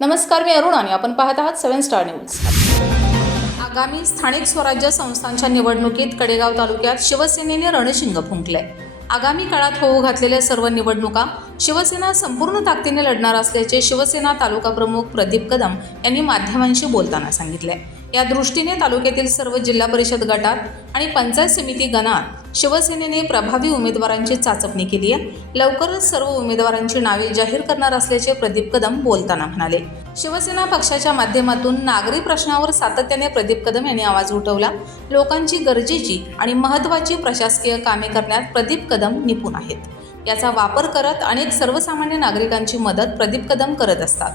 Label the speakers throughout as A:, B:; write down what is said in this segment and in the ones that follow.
A: नमस्कार मी अरुण आणि आपण पाहत आहात सेव्हन स्टार न्यूज. आगामी स्थानिक स्वराज्य संस्थांच्या निवडणुकीत कडेगाव तालुक्यात शिवसेनेने रणशिंग फुंकलंय. आगामी काळात होऊ घातलेल्या सर्व निवडणुका शिवसेना संपूर्ण ताकदीने लढणार असल्याचे शिवसेना तालुका प्रमुख प्रदीप कदम यांनी माध्यमांशी बोलताना सांगितले या दृष्टीने तालुक्यातील सर्व जिल्हा परिषद गटात आणि पंचायत समिती गणात शिवसेनेने प्रभावी उमेदवारांची चाचपणी केली आहे. लवकरच सर्व उमेदवारांची नावे जाहीर करणार असल्याचे प्रदीप कदम बोलताना म्हणाले. शिवसेना पक्षाच्या माध्यमातून नागरी प्रश्नावर सातत्याने प्रदीप कदम यांनी आवाज उठवला. लोकांची गरजेची आणि महत्त्वाची प्रशासकीय कामे करण्यात प्रदीप कदम निपुण आहेत. याचा वापर करत अनेक सर्वसामान्य नागरिकांची मदत प्रदीप कदम करत असतात.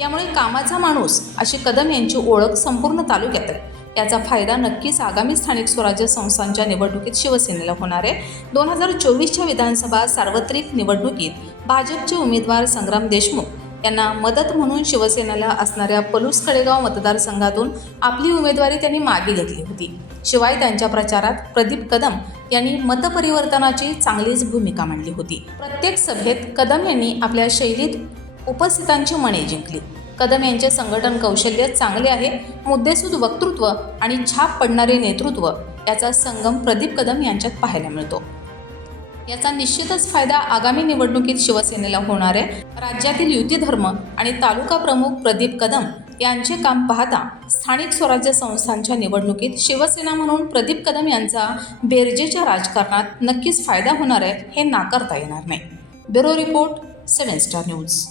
A: यामुळे कामाचा माणूस अशी कदम यांची ओळख संपूर्ण तालुक्यात आहे. याचा फायदा नक्कीच आगामी स्थानिक स्वराज्य संस्थांच्या निवडणुकीत शिवसेनेला होणार आहे. दोन हजार चोवीसच्या विधानसभा सार्वत्रिक निवडणुकीत भाजपचे उमेदवार संग्राम देशमुख यांना मदत म्हणून शिवसेनेला असणाऱ्या पलूस कडेगाव मतदारसंघातून आपली उमेदवारी त्यांनी मागे घेतली होती. शिवाय त्यांच्या प्रचारात प्रदीप कदम यांनी मतपरिवर्तनाची चांगलीच भूमिका मांडली होती. प्रत्येक सभेत कदम यांनी आपल्या शैलीत उपस्थितांची मने जिंकली. कदम यांचे संघटन कौशल्य चांगले आहे मुद्देसूद वक्तृत्व आणि छाप पडणारे नेतृत्व याचा संगम प्रदीप कदम यांच्यात पाहायला मिळतो. याचा निश्चितच फायदा आगामी निवडणुकीत शिवसेनेला होणार आहे. राज्यातील युती धर्म आणि तालुका प्रमुख प्रदीप कदम यांचे काम पाहता स्थानिक स्वराज्य संस्थांच्या निवडणुकीत शिवसेना म्हणून प्रदीप कदम यांचा बेरजेच्या राजकारणात नक्कीच फायदा होणार आहे हे नाकारता येणार नाही. Bureau report seven star news.